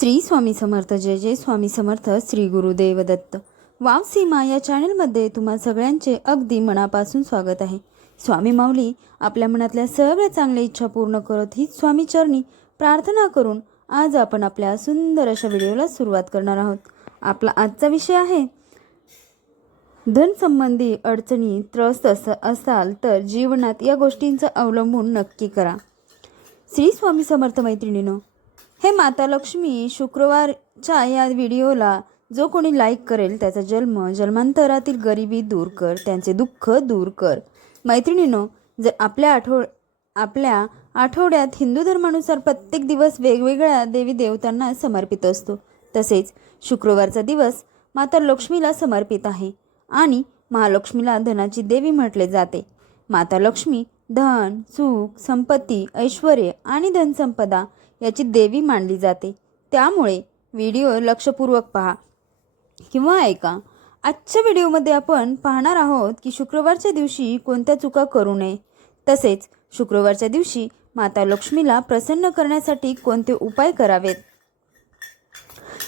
श्री स्वामी समर्थ. जय जय Swami Samarth. Shri Gurudev Datta. Wow सीमा या चॅनलमध्ये तुम्हा सगळ्यांचे अगदी मनापासून स्वागत आहे. स्वामी माऊली आपल्या मनातल्या सर्व चांगल्या इच्छा पूर्ण करत ही स्वामी चरणी प्रार्थना करून आज आपण आपल्या सुंदर अशा व्हिडिओला सुरुवात करणार आहोत. आपला आजचा विषय आहे धन संबंधी अडचणी त्रस्त असाल तर जीवनात या गोष्टींचा अवलंबून नक्की करा. श्री स्वामी समर्थ. मैत्रिणींनो, हे माता लक्ष्मी शुक्रवारच्या या व्हिडिओला जो कोणी लाईक करेल त्याचा जन्मांतरातील गरिबी दूर कर, त्यांचे दुःख दूर कर. मैत्रिणींनो, जर आपल्या आठवड्यात हिंदू धर्मानुसार प्रत्येक दिवस वेगवेगळ्या देवी देवतांना समर्पित असतो. तसेच शुक्रवारचा दिवस माता लक्ष्मीला समर्पित आहे आणि महालक्ष्मीला धनाची देवी म्हटले जाते. माता लक्ष्मी धन, सुख, संपत्ती, ऐश्वर्य आणि धनसंपदा याची देवी मानली जाते. त्यामुळे व्हिडिओ लक्षपूर्वक पहा किंवा ऐका. आजच्या व्हिडिओमध्ये आपण पाहणार आहोत की शुक्रवारच्या दिवशी कोणत्या चुका करू नये, तसेच शुक्रवारच्या दिवशी माता लक्ष्मीला प्रसन्न करण्यासाठी कोणते उपाय करावेत.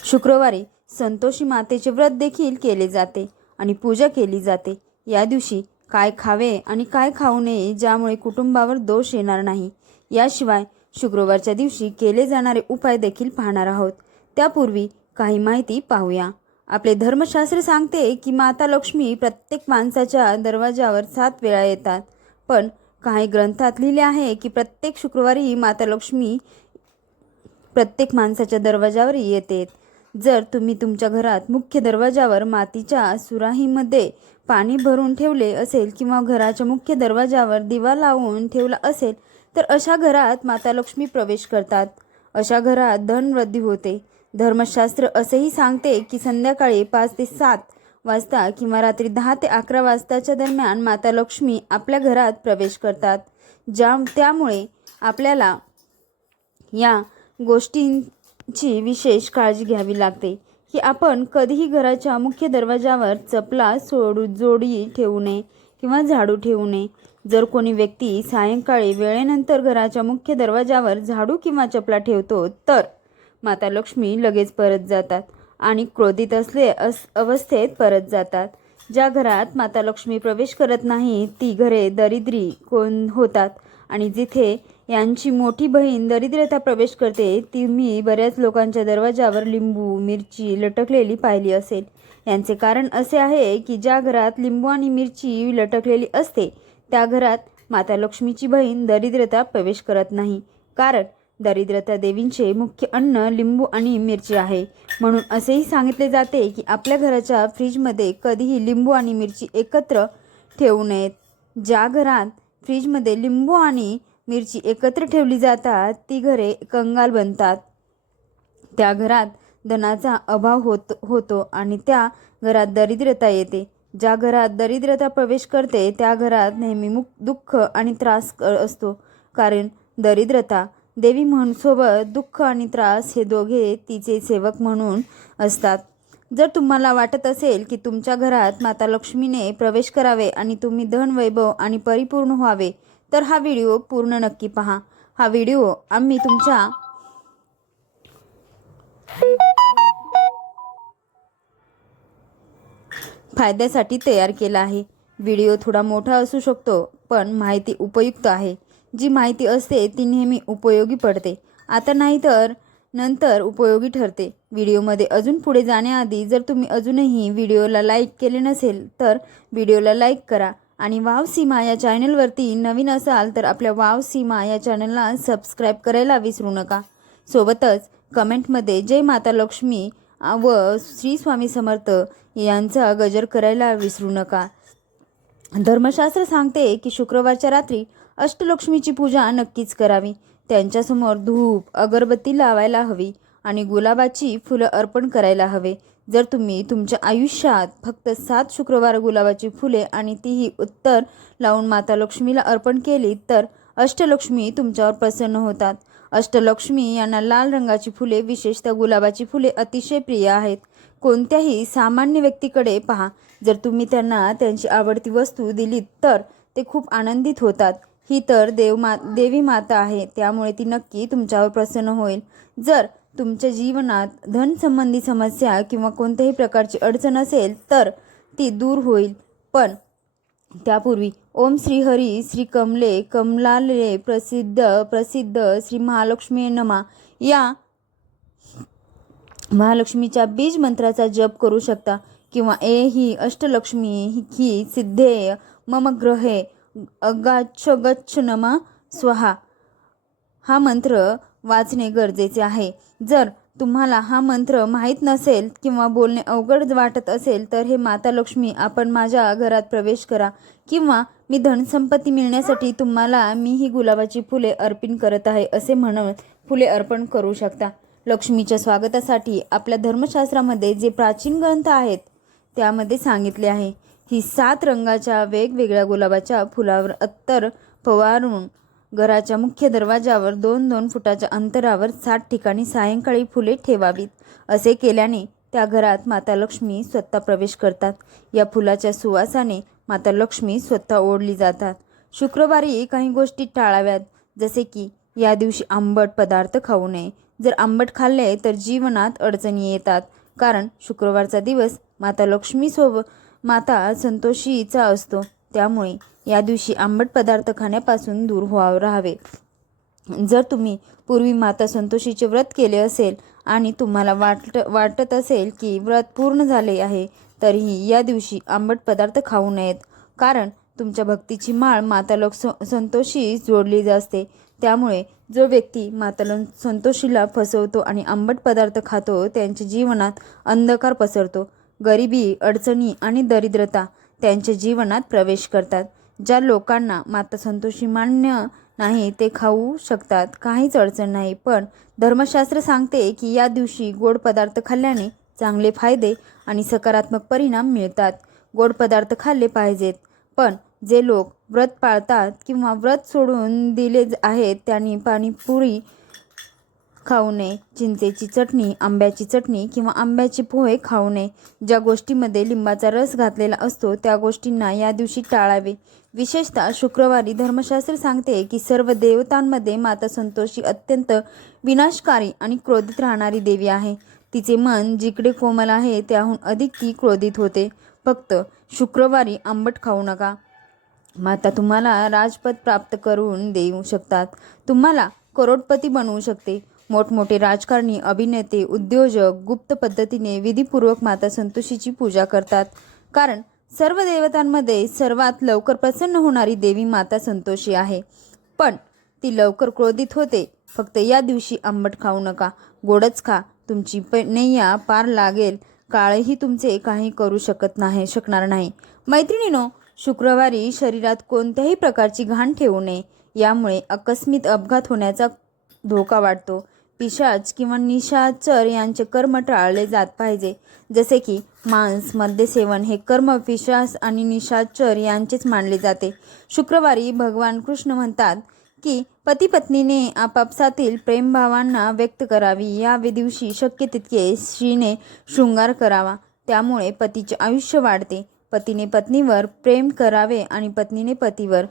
शुक्रवारी संतोषी मातेचे व्रत देखील केले जाते आणि पूजा केली जाते. या दिवशी काय खावे आणि काय खाऊ नये ज्यामुळे कुटुंबावर दोष येणार नाही. याशिवाय शुक्रवारच्या दिवशी केले जाणारे उपाय देखील पाहणार आहोत. त्यापूर्वी काही माहिती पाहूया. आपले धर्मशास्त्र सांगते की माता लक्ष्मी प्रत्येक माणसाच्या दरवाजावर 7 वेळा येतात, पण काही ग्रंथात लिहिले आहे की प्रत्येक शुक्रवारी माता लक्ष्मी प्रत्येक माणसाच्या दरवाजावर येते. जर तुम्ही तुमच्या घरात मुख्य दरवाजावर मातीच्या सुराहीमध्ये पाणी भरून ठेवले असेल किंवा घराच्या मुख्य दरवाजावर दिवा लावून ठेवला असेल तर अशा घरात माता लक्ष्मी प्रवेश करतात. अशा घरात धनवृद्धी होते. धर्मशास्त्र असेही सांगते की संध्याकाळी 5 ते 7 वाजता किंवा रात्री 10 ते 11 वाजताच्या दरम्यान माता लक्ष्मी आपल्या घरात प्रवेश करतात. त्यामुळे आपल्याला या गोष्टींची विशेष काळजी घ्यावी लागते की आपण कधीही घराच्या मुख्य दरवाजावर चपला जोडी ठेवू नये किंवा झाडू ठेवू नये. जर कोणी व्यक्ती सायंकाळी वेळेनंतर घराच्या मुख्य दरवाजावर झाडू किंवा चपला ठेवतो तर माता लक्ष्मी लगेच परत जातात आणि क्रोधित अवस्थेत परत जातात. ज्या घरात माता लक्ष्मी प्रवेश करत नाही ती घरे दरिद्री होतात आणि जिथे यांची मोठी बहीण दरिद्रता प्रवेश करते ती मी बऱ्याच लोकांच्या दरवाजावर लिंबू मिरची लटकलेली पाहिली असेल. यांचे कारण असे आहे की ज्या घरात लिंबू आणि मिरची लटकलेली असते त्या घरात माता लक्ष्मीची बहीण दरिद्रता प्रवेश करत नाही, कारण दरिद्रता देवींचे मुख्य अन्न लिंबू आणि मिरची आहे. म्हणून असेही सांगितले जाते की आपल्या घराच्या फ्रीजमध्ये कधीही लिंबू आणि मिरची एकत्र ठेवू नयेत. ज्या घरात फ्रीजमध्ये लिंबू आणि मिरची एकत्र ठेवली जातात ती घरे कंगाल बनतात. त्या घरात धनाचा अभाव होतो आणि त्या घरात दरिद्रता येते. ज्या घरात दरिद्रता प्रवेश करते त्या घरात नेहमी दुःख आणि त्रास असतो, कारण दरिद्रता देवी म्हणून सोबत दुःख आणि त्रास हे दोघे तिचे सेवक म्हणून असतात. जर तुम्हाला वाटत असेल की तुमच्या घरात माता लक्ष्मीने प्रवेश करावे आणि तुम्ही धन वैभव आणि परिपूर्ण व्हावे तर हा व्हिडिओ पूर्ण नक्की पहा. हा व्हिडिओ आम्ही तुमच्या फायद्यासाठी तयार केला आहे. व्हिडिओ थोडा मोठा असू शकतो पण माहिती उपयुक्त आहे. जी माहिती असते ती नेहमी उपयोगी पडते, आता नाही तर नंतर उपयोगी ठरते. व्हिडिओमध्ये अजून पुढे जाण्याआधी जर तुम्ही अजूनही व्हिडिओला लाईक केले नसेल तर व्हिडिओला लाईक करा आणि वाव सीमा या चॅनलवरती नवीन असाल तर आपल्या वाव सीमा या चॅनलला सबस्क्राईब करायला विसरू नका. सोबतच कमेंटमध्ये जय माता लक्ष्मी व श्री स्वामी समर्थ यांचा गजर करायला विसरू नका. धर्मशास्त्र सांगते की शुक्रवारच्या रात्री अष्टलक्ष्मीची पूजा नक्कीच करावी. त्यांच्यासमोर धूप अगरबत्ती लावायला हवी आणि गुलाबाची फुलं अर्पण करायला हवे. जर तुम्ही तुमच्या आयुष्यात फक्त 7 शुक्रवार गुलाबाची फुले आणि तीही उत्तर लावून माता लक्ष्मीला अर्पण केली तर अष्टलक्ष्मी तुमच्यावर प्रसन्न होतात. अष्टलक्ष्मी यांना लाल रंगाची फुले, विशेषतः गुलाबाची फुले अतिशय प्रिय आहेत. कोणत्याही सामान्य व्यक्तीकडे पहा, जर तुम्ही त्यांना त्यांची आवडती वस्तू दिली तर ते खूप आनंदित होतात. ही तर देवी माता आहे, त्यामुळे ती नक्की तुमच्यावर प्रसन्न होईल. जर तुमच्या जीवनात धनसंबंधी समस्या किंवा कोणत्याही प्रकारची अडचण असेल तर ती दूर होईल. पण त्यापूर्वी ओम श्री हरी श्री कमले कमलाले प्रसिद्ध प्रसिद्ध श्री महालक्ष्मी नमा या महालक्ष्मीच्या बीज मंत्राचा जप करू शकता. किंवा ही अष्टलक्ष्मी ही सिद्धेय मम ग्रहे गच्छ नमा स्वाहा हा मंत्र वाचणे गरजेचे आहे. जर तुम्हाला हा मंत्र माहीत नसेल किंवा बोलणे अवघड वाटत असेल तर हे माता लक्ष्मी आपण माझ्या घरात प्रवेश करा किंवा मी धनसंपत्ती मिळण्यासाठी तुम्हाला मी ही गुलाबाची फुले अर्पण करत आहे असे म्हणून फुले अर्पण करू शकता. लक्ष्मीच्या स्वागतासाठी आपल्या धर्मशास्त्रामध्ये जे प्राचीन ग्रंथ आहेत त्यामध्ये सांगितले आहे. ही 7 रंगाच्या वेगवेगळ्या गुलाबाच्या फुलावर अत्तर फवारून घराच्या मुख्य दरवाजावर 2-2 फुटाच्या अंतरावर 7 ठिकाणी सायंकाळी फुले ठेवावीत. असे केल्याने त्या घरात माता लक्ष्मी स्वतः प्रवेश करतात. या फुलाच्या सुवासाने माता लक्ष्मी स्वतः ओढली जातात. शुक्रवारी काही गोष्टी टाळाव्यात, जसे की या दिवशी आंबट पदार्थ खाऊ नये. जर आंबट खाल्ले तर जीवनात अडचणी येतात, कारण शुक्रवारचा दिवस माता संतोषीचा असतो. त्यामुळे या दिवशी आंबट पदार्थ खाण्यापासून दूर राहावे. जर तुम्ही पूर्वी माता संतोषीचे व्रत केले असेल आणि तुम्हाला वाटत असेल की व्रत पूर्ण झाले आहे, तरीही या दिवशी आंबट पदार्थ खाऊ नयेत, कारण तुमच्या भक्तीची माळ माता संतोषी जोडली असते. त्यामुळे जो व्यक्ती माता संतोषीला फसवतो आणि आंबट पदार्थ खातो त्यांच्या जीवनात अंधकार पसरतो. गरिबी, अडचणी आणि दरिद्रता त्यांच्या जीवनात प्रवेश करतात. ज्या लोकांना माता संतोषी मान्य नाही ते खाऊ शकतात, काहीच अडचण नाही. पण धर्मशास्त्र सांगते की या दिवशी गोड पदार्थ खाल्ल्याने चांगले फायदे आणि सकारात्मक परिणाम मिळतात. गोड पदार्थ खाल्ले पाहिजेत. पण जे लोक व्रत पाळतात किंवा व्रत सोडून दिले आहेत त्यांनी पाणीपुरी खाऊ नये, चिंचेची चटणी, आंब्याची चटणी किंवा आंब्याचे पोहे खाऊ नये. ज्या गोष्टींमध्ये लिंबाचा रस घातलेला असतो त्या गोष्टींना या दिवशी टाळावे. विशेषतः शुक्रवारी धर्मशास्त्र सांगते की सर्व देवतांमध्ये माता संतोषी अत्यंत विनाशकारी आणि क्रोधित राहणारी देवी आहे. तिचे मन जिकडे कोमल आहे त्याहून अधिक ती क्रोधित होते. फक्त शुक्रवारी आंबट खाऊ नका. माता तुम्हाला राजपद प्राप्त करून देऊ शकतात, तुम्हाला करोडपती बनवू शकते. मोठमोठे राजकारणी, अभिनेते, उद्योजक गुप्त पद्धतीने विधीपूर्वक माता संतोषीची पूजा करतात, कारण सर्व देवतांमध्ये सर्वात लवकर प्रसन्न होणारी देवी माता संतोषी आहे. पण ती लवकर क्रोधित होते. फक्त या दिवशी आंबट खाऊ नका, गोडच खा. तुमची नैया पार लागेल. काळही तुमचे काही करू शकणार नाही. मैत्रिणींनो, शुक्रवारी शरीरात कोणत्याही प्रकारची घाण ठेवू नये. यामुळे आकस्मिक अपघात होण्याचा धोका वाढतो. पिशाच किंवा निशाचर यांचे कर्म टाळले जात पाहिजे, जसे की मांस, मद्यसेवन हे कर्म पिशाच आणि निशाचर यांचेच मानले जाते. शुक्रवारी भगवान कृष्ण म्हणतात की पती पत्नीने आपापसातील प्रेमभावांना व्यक्त करावी. या दिवशी शक्य तितके स्त्रीने शृंगार करावा, त्यामुळे पतीचे आयुष्य वाढते. पतीने पत्नीवर प्रेम करावे आणि पत्नीने पतीवर.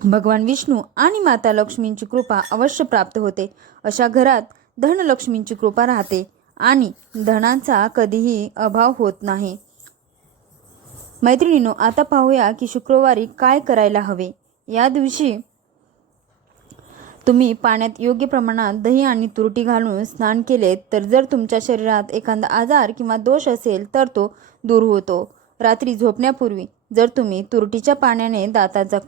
भगवान विष्णू आणि माता लक्ष्मींची कृपा अवश्य प्राप्त होते. अशा घरात धनलक्ष्मींची कृपा राहते आणि धनाचा कधीही अभाव होत नाही. मैत्रिणींनो, आता पाहूया की शुक्रवारी काय करायला हवे. या दिवशी तुम्ही पाण्यात योग्य प्रमाणात दही आणि तुरटी घालून स्नान केले तर जर तुमच्या शरीरात एखादा आजार किंवा दोष असेल तर तो दूर होतो. रात्री झोपण्यापूर्वी जर तुम्ही तुरटीच्या पाण्याने दाताचा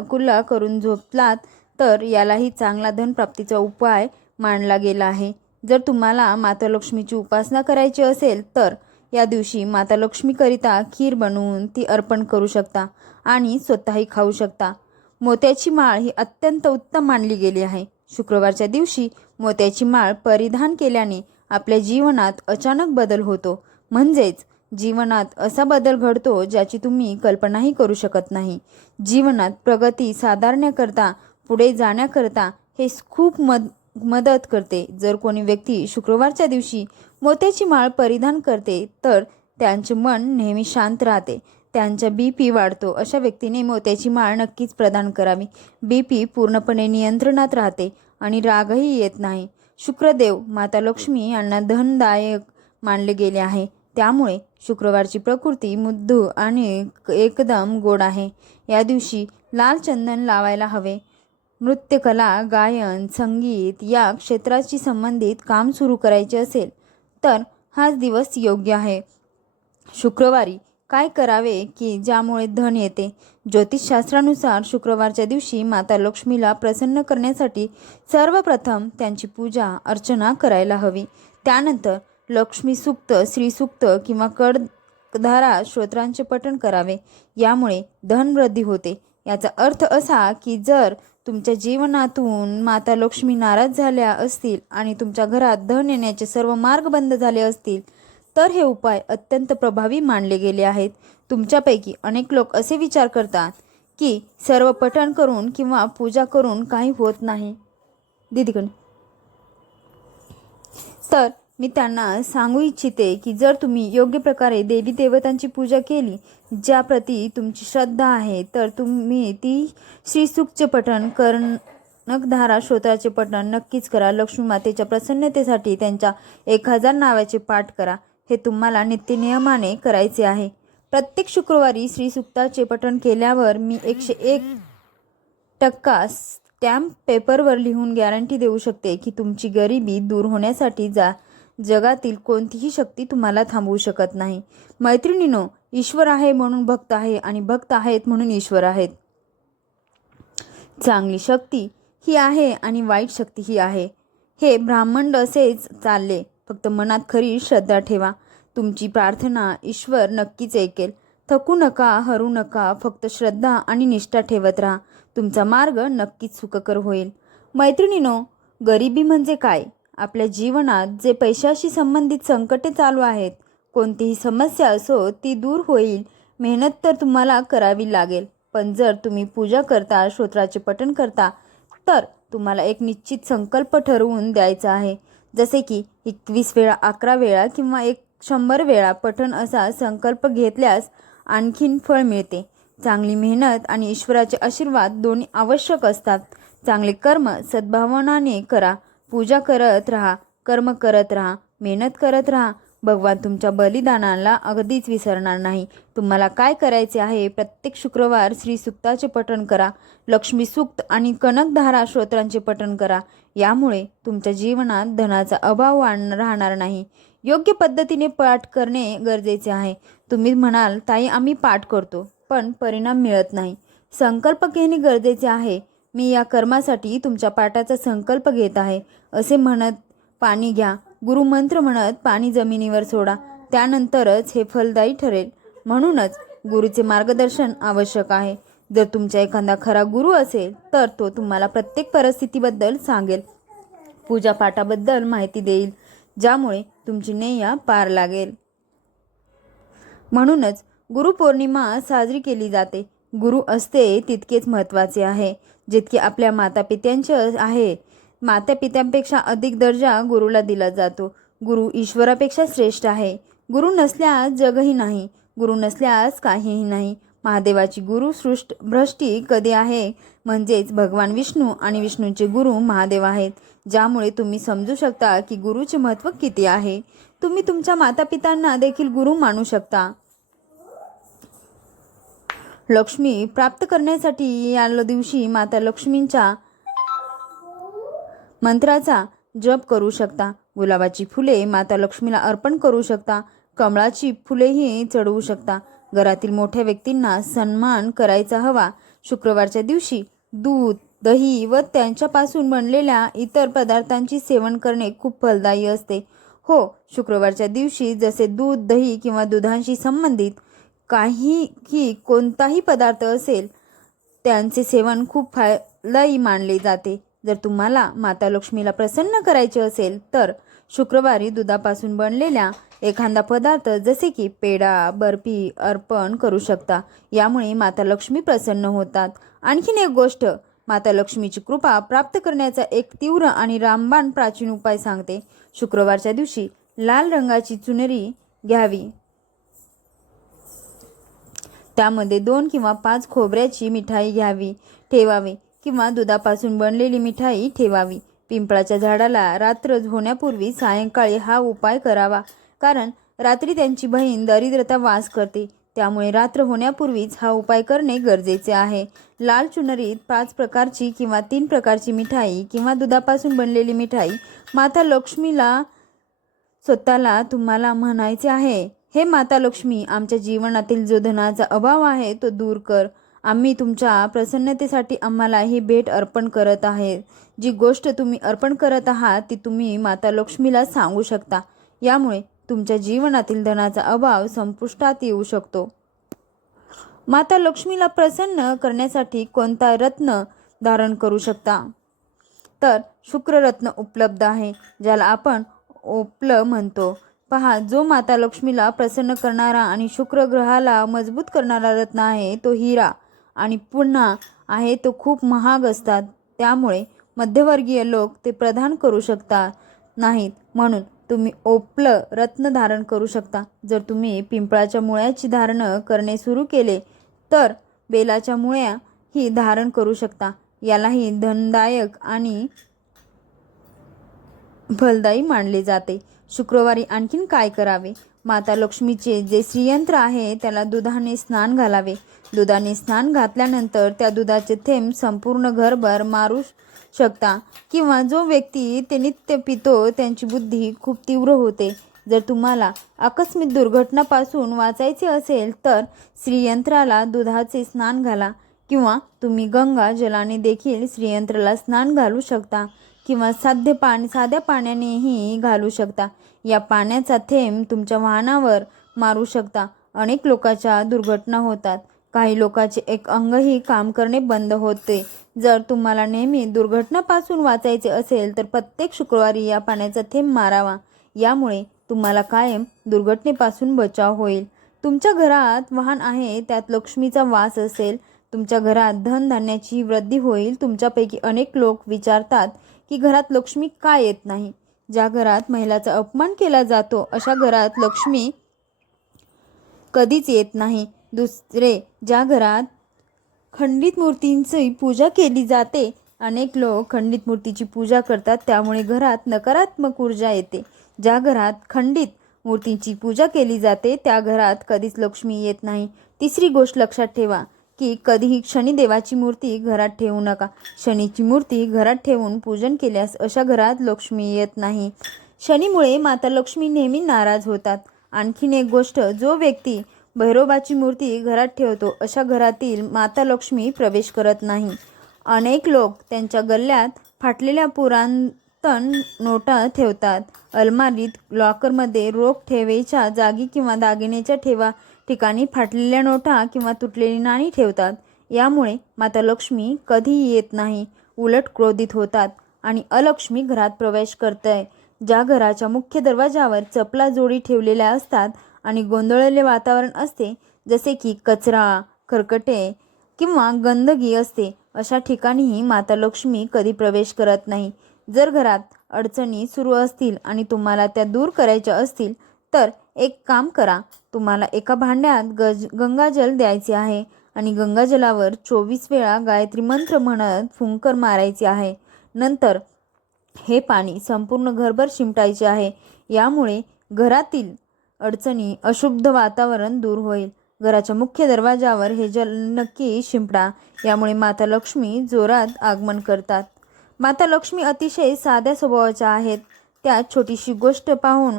कुल्ला करून झोपलात तर यालाही चांगला धनप्राप्तीचा उपाय मानला गेला आहे. जर तुम्हाला माता लक्ष्मीची उपासना करायची असेल तर या दिवशी माता लक्ष्मीकरिता खीर बनवून ती अर्पण करू शकता आणि स्वतःही खाऊ शकता. मोत्याची माळ ही अत्यंत उत्तम मानली गेली आहे. शुक्रवारच्या दिवशी मोत्याची माळ परिधान केल्याने आपल्या जीवनात अचानक बदल होतो. म्हणजेच जीवनात असा बदल घडतो ज्याची तुम्ही कल्पनाही करू शकत नाही. जीवनात प्रगती साधण्याकरता, पुढे जाण्याकरता हे खूप मदत करते. जर कोणी व्यक्ती शुक्रवारच्या दिवशी मोत्याची माळ परिधान करते तर त्यांचे मन नेहमी शांत राहते, त्यांचा BP वाढतो. अशा व्यक्तीने मोत्याची माळ नक्कीच प्रदान करावी. BP पूर्णपणे नियंत्रणात राहते आणि रागही येत नाही. शुक्रदेव माता लक्ष्मी यांना धनदायक मानले गेले आहे. त्यामुळे शुक्रवारची प्रकृती मृदू आणि एकदम गोड आहे. या दिवशी लाल चंदन लावायला हवे. नृत्यकला, गायन, संगीत या क्षेत्राशी संबंधित काम सुरू करायचे असेल तर हाच दिवस योग्य आहे. शुक्रवारी काय करावे की ज्यामुळे धन येते? ज्योतिषशास्त्रानुसार शुक्रवारच्या दिवशी माता लक्ष्मीला प्रसन्न करण्यासाठी सर्वप्रथम त्यांची पूजा अर्चना करायला हवी. त्यानंतर लक्ष्मी सूक्त, श्री सूक्त किंवा कडधारा स्तोत्रांचे पठण करावे. यामुळे धनवृद्धी होते. याचा अर्थ असा की जर तुमच्या जीवनातून माता लक्ष्मी नाराज झाल्या असतील आणि तुमच्या घरात धन येण्याचे सर्व मार्ग बंद झाले असतील तर हे उपाय अत्यंत प्रभावी मानले गेले आहेत. तुमच्यापैकी अनेक लोक असे विचार करतात की सर्व पठण करून किंवा पूजा करून काही होत नाही दीदीकडे. तर मी त्यांना सांगू इच्छिते की जर तुम्ही योग्य प्रकारे देवी देवतांची पूजा केली, ज्याप्रती तुमची श्रद्धा आहे, तर तुम्ही ती श्रीसूक्तचे पठण, कर्णकधारा स्तोत्राचे पठण नक्कीच करा. लक्ष्मी मातेच्या प्रसन्नतेसाठी त्यांच्या 1000 नावाचे पाठ करा. हे तुम्हाला नित्यनियमाने करायचे आहे. प्रत्येक शुक्रवारी श्रीसूक्ताचे पठण केल्यावर मी 101% स्टॅम्प पेपरवर लिहून गॅरंटी देऊ शकते की तुमची गरिबी दूर होण्यासाठी जगातील कोणतीही शक्ती तुम्हाला थांबवू शकत नाही. मैत्रिणींनो, ईश्वर आहे म्हणून भक्त आहे आणि भक्त आहेत म्हणून ईश्वर आहेत. चांगली शक्ती ही आहे आणि वाईट शक्ती ही आहे. हे ब्रह्मांड असेच चालले. फक्त मनात खरी श्रद्धा ठेवा. तुमची प्रार्थना ईश्वर नक्कीच ऐकेल. थकू नका, हरू नका. फक्त श्रद्धा आणि निष्ठा ठेवत राहा. तुमचा मार्ग नक्कीच सुखकर होईल. मैत्रिणींनो, गरिबी म्हणजे काय? आपल्या जीवनात जे पैशाशी संबंधित संकटे चालू आहेत, कोणतीही समस्या असो ती दूर होईल. मेहनत तर तुम्हाला करावी लागेल, पण जर तुम्ही पूजा करता, स्तोत्राचे पठण करता, तर तुम्हाला एक निश्चित संकल्प ठरवून द्यायचा आहे. जसे की 21 वेळा, 11 वेळा किंवा 100 वेळा पठण असा संकल्प घेतल्यास आणखीन फळ मिळते. चांगली मेहनत आणि ईश्वराचे आशीर्वाद दोन्ही आवश्यक असतात. चांगले कर्म सद्भावनाने करा. पूजा करत राहा, कर्म करत राहा, मेहनत करत राहा. भगवान तुमच्या बलिदानाला अगदीच विसरणार नाही. तुम्हाला काय करायचे आहे? प्रत्येक शुक्रवार श्रीसूक्ताचे पठण करा. लक्ष्मी सूक्त आणि कनकधारा स्तोत्रांचे पठण करा. यामुळे तुमच्या जीवनात धनाचा अभाव राहणार नाही. योग्य पद्धतीने पाठ करणे गरजेचे आहे. तुम्ही म्हणाल, ताई आम्ही पाठ करतो पण परिणाम मिळत नाही. संकल्प घेणे गरजेचे आहे. मी या कर्मासाठी तुमच्या पाठाचा संकल्प घेत आहे असे म्हणत पाणी घ्या. गुरुमंत्र म्हणत पाणी जमिनीवर सोडा. त्यानंतरच हे फलदायी ठरेल. म्हणूनच गुरुचे मार्गदर्शन आवश्यक आहे. जर तुमचा एखादा खरा गुरु असेल तर तो तुम्हाला प्रत्येक परिस्थितीबद्दल सांगेल, पूजापाठाबद्दल माहिती देईल, ज्यामुळे तुमची नैया पार लागेल. म्हणूनच गुरुपौर्णिमा साजरी केली जाते. गुरु असते तितकेच महत्त्वाचे आहे जितके आपल्या मातापित्यांचे आहे. मातापित्यांपेक्षा अधिक दर्जा गुरुला दिला जातो. गुरु ईश्वरापेक्षा श्रेष्ठ आहे. गुरु नसल्यास जगही नाही. गुरु नसल्यास काहीही नाही. महादेवाची गुरु भ्रष्टी कधी आहे? म्हणजेच भगवान विष्णू आणि विष्णूचे गुरु महादेव आहेत. ज्यामुळे तुम्ही समजू शकता की गुरुचे महत्त्व किती आहे. तुम्ही तुमच्या मातापित्यांना देखील गुरु मानू शकता. लक्ष्मी प्राप्त करण्यासाठी या दिवशी माता लक्ष्मींच्या मंत्राचा जप करू शकता. गुलाबाची फुले माता लक्ष्मीला अर्पण करू शकता. कमळाची फुलेही चढवू शकता. घरातील मोठ्या व्यक्तींना सन्मान करायचा हवा. शुक्रवारच्या दिवशी दूध, दही व त्यांच्यापासून बनलेल्या इतर पदार्थांचे सेवन करणे खूप फलदायी असते. हो, शुक्रवारच्या दिवशी जसे दूध, दही किंवा दुधाशी संबंधित कोणताही पदार्थ असेल त्यांचे सेवन खूप फलदायी मानले जाते. जर तुम्हाला माता लक्ष्मीला प्रसन्न करायचे असेल तर शुक्रवारी दुधापासून बनलेल्या एखादा पदार्थ जसे की पेढा, बर्फी अर्पण करू शकता. यामुळे माता लक्ष्मी प्रसन्न होतात. आणखीन एक गोष्ट, माता लक्ष्मीची कृपा प्राप्त करण्याचा एक तीव्र आणि रामबाण प्राचीन उपाय सांगते. शुक्रवारच्या दिवशी लाल रंगाची चुनरी घ्यावी. त्यामध्ये 2 किंवा 5 खोबऱ्याची मिठाई ठेवावी किंवा दुधापासून बनलेली मिठाई ठेवावी. पिंपळाच्या झाडाला रात्र होण्यापूर्वी सायंकाळी हा उपाय करावा, कारण रात्री त्यांची बहीण दरिद्रता वास करते. त्यामुळे रात्र होण्यापूर्वीच हा उपाय करणे गरजेचे आहे. लाल चुनरीत 5 प्रकारची किंवा 3 प्रकारची मिठाई किंवा दुधापासून बनलेली मिठाई माता लक्ष्मीला स्वतःला तुम्हाला म्हणायचे आहे, हे माता लक्ष्मी, आमच्या जीवनातील जो धनाचा अभाव आहे तो दूर कर. आम्ही तुमच्या प्रसन्नतेसाठी आम्हाला ही भेट अर्पण करत आहे. जी गोष्ट तुम्ही अर्पण करत आहात ती तुम्ही माता लक्ष्मीला सांगू शकता. यामुळे तुमच्या जीवनातील धनाचा अभाव संपुष्टात येऊ शकतो. माता लक्ष्मीला प्रसन्न करण्यासाठी कोणता रत्न धारण करू शकता? तर शुक्ररत्न उपलब्ध आहे, ज्याला आपण ओपल म्हणतो. पहा, जो माता लक्ष्मीला प्रसन्न करणारा आणि शुक्र ग्रहाला मजबूत करणारा रत्न आहे तो हिरा आणि पुन्हा आहे तो खूप महाग असतात. त्यामुळे मध्यमवर्गीय लोक ते प्रदान करू शकता नाहीत. म्हणून तुम्ही ओपल रत्न धारण करू शकता. जर तुम्ही पिंपळाच्या मुळ्याची धारण करणे सुरू केले तर बेलाच्या मुळ्या ही धारण करू शकता. यालाही धनदायक आणि फलदायी मानले जाते. शुक्रवारी आणखीन काय करावे? माता लक्ष्मीचे जे श्रीयंत्र आहे त्याला दुधाने स्नान घालावे. दुधाने स्नान घातल्यानंतर त्या दुधाचे थेंब संपूर्ण घरभर मारू शकता, किंवा जो व्यक्ती ते नित्य पितो त्यांची बुद्धी खूप तीव्र होते. जर तुम्हाला आकस्मिक दुर्घटनापासून वाचायचे असेल तर श्रीयंत्राला दुधाचे स्नान घाला, किंवा तुम्ही गंगा जलाने देखील श्रीयंत्राला स्नान घालू शकता, किंवा साध्या पाण्यानेही घालू शकता. या पाण्याचा थेंब तुमच्या वाहनावर मारू शकता. अनेक लोकांच्या दुर्घटना होतात. काही लोकांचे एक अंगही काम करणे बंद होते. जर तुम्हाला नेहमी दुर्घटनापासून वाचायचे असेल तर प्रत्येक शुक्रवारी या पाण्याचा थेंब मारावा. यामुळे तुम्हाला कायम दुर्घटनेपासून बचाव होईल. तुमच्या घरात वाहन आहे त्यात लक्ष्मीचा वास असेल. तुमच्या घरात धनधान्याची वृद्धी होईल. तुमच्यापैकी अनेक लोक विचारतात की घरात लक्ष्मी का येत नाही? ज्या घरात महिलाचा अपमान केला जातो अशा घरात लक्ष्मी कधीच येत नाही. दुसरे, ज्या घरात खंडित मूर्तींची पूजा केली जाते. अनेक लोक खंडित मूर्तीची पूजा करतात, त्यामुळे घरात नकारात्मक ऊर्जा येते. ज्या घरात खंडित मूर्तींची पूजा केली जाते त्या घरात कधीच लक्ष्मी येत नाही. तिसरी गोष्ट लक्षात ठेवा की कधीही शनिदेवाची मूर्ती घरात ठेवू नका. शनीची मूर्ती घरात ठेवून पूजन केल्यास अशा घरात लक्ष्मी येत नाही. शनीमुळे माता लक्ष्मी नेहमी नाराज होतात. आणखीन एक गोष्ट, जो व्यक्ती भैरोबाची मूर्ती घरात ठेवतो अशा घरातील माता लक्ष्मी प्रवेश करत नाही. अनेक लोक त्यांच्या गल्ल्यात फाटलेल्या पुरातन नोटा ठेवतात. अलमारीत, लॉकरमध्ये, रोख ठेवायच्या जागी किंवा दागिन्याच्या ठिकाणी फाटलेल्या नोटा किंवा तुटलेली नाणी ठेवतात. यामुळे माता लक्ष्मी कधीही येत नाही, उलट क्रोधित होतात आणि अलक्ष्मी घरात प्रवेश करते. ज्या घराच्या मुख्य दरवाजावर चपला जोडी ठेवलेल्या असतात आणि गोंधळलेले वातावरण असते, जसे की कचरा, खरकटे किंवा गंदगी असते, अशा ठिकाणीही माता लक्ष्मी कधी प्रवेश करत नाही. जर घरात अडचणी सुरू असतील आणि तुम्हाला त्या दूर करायच्या असतील तर एक काम करा. तुम्हाला एका भांड्यात गंगाजल द्यायचे आहे आणि गंगाजलावर 24 वेळा गायत्री मंत्र म्हणत फुंकर मारायचे आहे. नंतर हे पाणी संपूर्ण घरभर शिंपडायचे आहे. यामुळे घरातील अडचणी, अशुद्ध वातावरण दूर होईल. घराच्या मुख्य दरवाजावर हे जल नक्की शिंपडा. यामुळे माता लक्ष्मी जोरात आगमन करतात. माता लक्ष्मी अतिशय साध्या स्वभावाच्या आहेत. त्या छोटीशी गोष्ट पाहून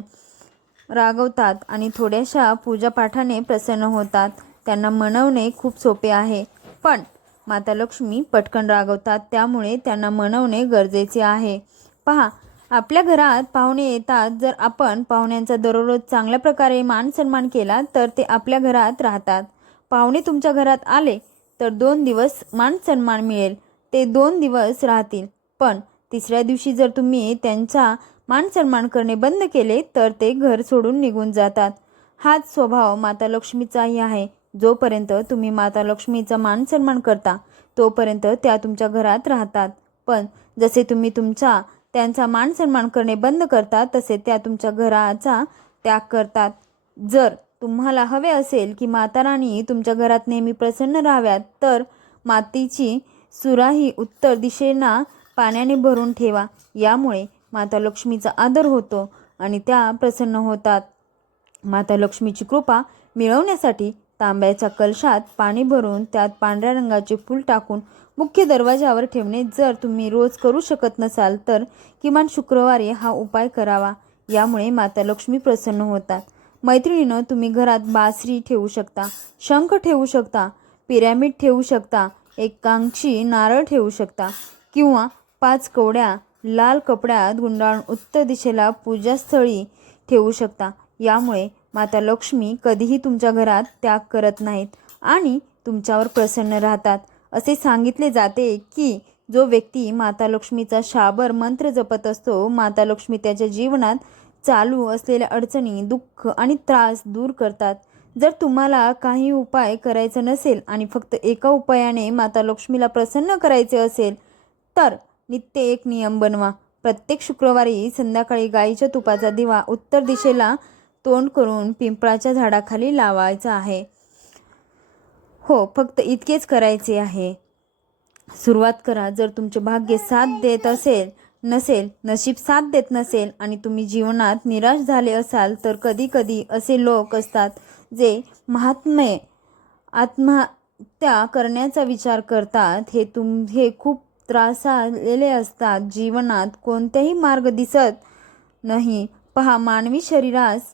रागवतात आणि थोड्याशा पूजापाठाने प्रसन्न होतात. त्यांना मनवणे खूप सोपे आहे, पण माता लक्ष्मी पटकन रागवतात, त्यामुळे त्यांना मनवणे गरजेचे आहे. पहा, आपल्या घरात पाहुणे येतात. जर आपण पाहुण्यांचा दररोज चांगल्या प्रकारे मान सन्मान केला तर ते आपल्या घरात राहतात. पाहुणे तुमच्या घरात आले तर 2 दिवस मान सन्मान मिळेल. ते 2 दिवस राहतील. पण तिसऱ्या दिवशी जर तुम्ही त्यांचा मान सन्मान करणे बंद केले तर ते घर सोडून निघून जातात. हाच स्वभाव माता लक्ष्मीचाही आहे. जोपर्यंत तुम्ही माता लक्ष्मीचा मान सन्मान करता तोपर्यंत त्या तुमच्या घरात राहतात. पण जसे तुम्ही त्यांचा मान सन्मान करणे बंद करता तसे त्या तुमच्या घराचा त्याग करतात. जर तुम्हाला हवे असेल की माता राणी तुमच्या घरात नेहमी प्रसन्न राहाव्यात तर मातीची सुराही उत्तर दिशेला पाण्याने भरून ठेवा. यामुळे माता लक्ष्मीचा आदर होतो आणि त्या प्रसन्न होतात. माता लक्ष्मीची कृपा मिळवण्यासाठी तांब्याच्या कलशात पाणी भरून त्यात पांढऱ्या रंगाचे फूल टाकून मुख्य दरवाजावर ठेवणे जर तुम्ही रोज करू शकत नसाल तर किमान शुक्रवारी हा उपाय करावा. यामुळे माता लक्ष्मी प्रसन्न होतात. मैत्रिणीनं, तुम्ही घरात बासरी ठेवू शकता, शंख ठेवू शकता, पिरॅमिड ठेवू शकता, एकांशी नारळ ठेवू शकता किंवा 5 कवड्या लाल कपड्यात गुंडाळून उत्तर दिशेला पूजास्थळी ठेवू शकता. यामुळे माता लक्ष्मी कधीही तुमच्या घरात त्याग करत नाहीत आणि तुमच्यावर प्रसन्न राहतात. असे सांगितले जाते की जो व्यक्ती माता लक्ष्मीचा शाबर मंत्र जपत असतो, माता लक्ष्मी त्याच्या जीवनात चालू असलेल्या अडचणी, दुःख आणि त्रास दूर करतात. जर तुम्हाला काही उपाय करायचा नसेल आणि फक्त एका उपायाने माता लक्ष्मीला प्रसन्न करायचे असेल तर नित्य एक नियम बनवा. प्रत्येक शुक्रवारी संध्याकाळी गाईच्या तुपाचा दिवा उत्तर दिशेला तोंड करून पिंपळाच्या झाडाखाली लावायचा आहे. हो, फक्त इतकेच करायचे आहे. सुरुवात करा. जर तुमचे भाग्य साथ देत नसेल, नशीब साथ देत नसेल आणि तुम्ही जीवनात निराश झाले असाल तर कधी कधी असे लोक असतात जे आत्महत्या करण्याचा विचार करतात. हे खूप त्रासलेले असतात. जीवनात कोणतेही मार्ग दिसत नाही. पहा, मानवी शरीरास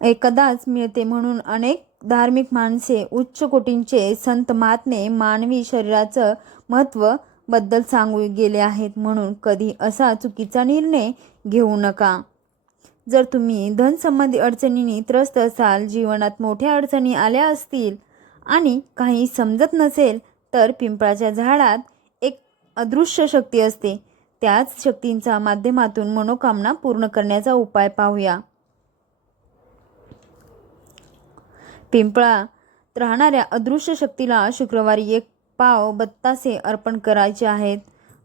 एकदाच मिळते म्हणून अनेक धार्मिक माणसे, उच्च कोटींचे संत महात्मे मानवी शरीराचं महत्त्व बद्दल सांगू गेले आहेत. म्हणून कधी असा चुकीचा निर्णय घेऊ नका. जर तुम्ही धनसंबंधी अडचणींनी त्रस्त असाल, जीवनात मोठ्या अडचणी आल्या असतील आणि काही समजत नसेल तर पिंपळाच्या झाडात एक अदृश्य शक्ती असते. त्याच शक्तींच्या माध्यमातून मनोकामना पूर्ण करण्याचा उपाय पाहूया. पिंपळात राहणाऱ्या अदृश्य शक्तीला शुक्रवारी 1 पाव बत्तासे अर्पण करायचे आहेत.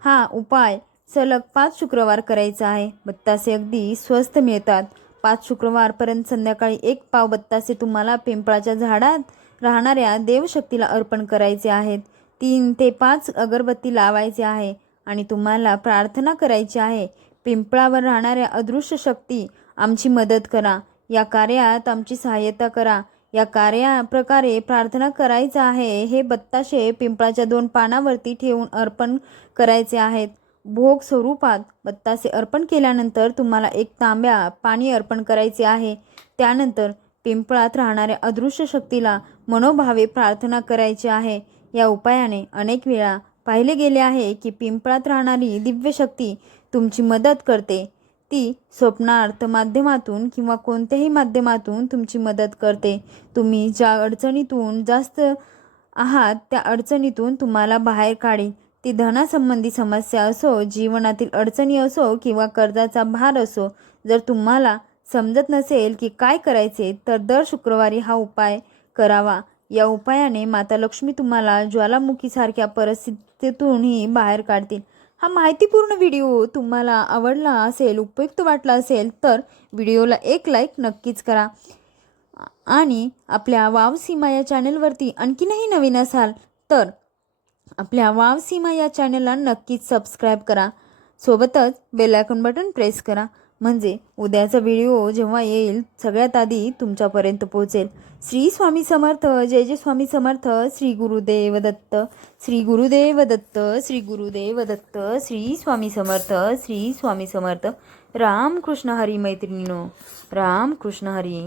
हा उपाय सलग 5 शुक्रवार करायचा आहे. बत्तासे अगदी स्वस्त मिळतात. 5 शुक्रवारपर्यंत संध्याकाळी 1 पाव बत्तासे तुम्हाला पिंपळाच्या झाडात राहणाऱ्या देवशक्तीला अर्पण करायचे आहेत. 3 ते 5 अगरबत्ती लावायचे आहे आणि तुम्हाला प्रार्थना करायची आहे, पिंपळावर राहणाऱ्या अदृश्य शक्ती, आमची मदत करा, या कार्यात आमची सहाय्यता करा. या कार्याप्रकारे प्रार्थना करायचा आहे. हे बत्ताशे पिंपळाच्या 2 पानावरती ठेवून अर्पण करायचे आहेत. भोग स्वरूपात बत्तासे अर्पण केल्यानंतर तुम्हाला 1 तांब्या पाणी अर्पण करायचे आहे. त्यानंतर पिंपळात राहणाऱ्या अदृश्य शक्तीला मनोभावे प्रार्थना करायची आहे. या उपायाने अनेक वेळा पाहिले गेले आहे की पिंपळात राहणारी दिव्य शक्ती तुमची मदत करते. ती स्वप्नार्थ माध्यमातून किंवा कोणत्याही माध्यमातून तुमची मदत करते. तुम्ही ज्या अडचणीतून जास्त आहात त्या अडचणीतून तुम्हाला बाहेर काढेल. ती धनासंबंधी समस्या असो, जीवनातील अडचणी असो किंवा कर्जाचा भार असो. जर तुम्हाला समजत नसेल की काय करायचे तर दर शुक्रवारी हा उपाय करावा. या उपायाने माता लक्ष्मी तुम्हाला ज्वालामुखीसारख्या परिस्थितीतूनही बाहेर काढतील. हा माहितीपूर्ण व्हिडिओ तुम्हाला आवडला असेल, उपयुक्त वाटला असेल तर व्हिडिओला एक लाईक नक्कीच करा आणि आपल्या वाव सीमा या चॅनलवरती आणखीनही नवीन असाल तर आपल्या वाव सीमा या चॅनलला नक्कीच सबस्क्राईब करा. सोबतच बेल आयकॉन बटन प्रेस करा म्हणजे उद्याचा व्हिडिओ जेव्हा येईल सगळ्यात आधी तुमच्यापर्यंत पोहोचेल. श्री स्वामी समर्थ. जय जय स्वामी समर्थ. श्री गुरुदेव दत्त. श्री गुरुदेव दत्त. श्री गुरुदेव दत्त. श्री स्वामी समर्थ. श्री स्वामी समर्थ. राम कृष्ण हरी मैत्रिणीनो. राम कृष्ण हरी.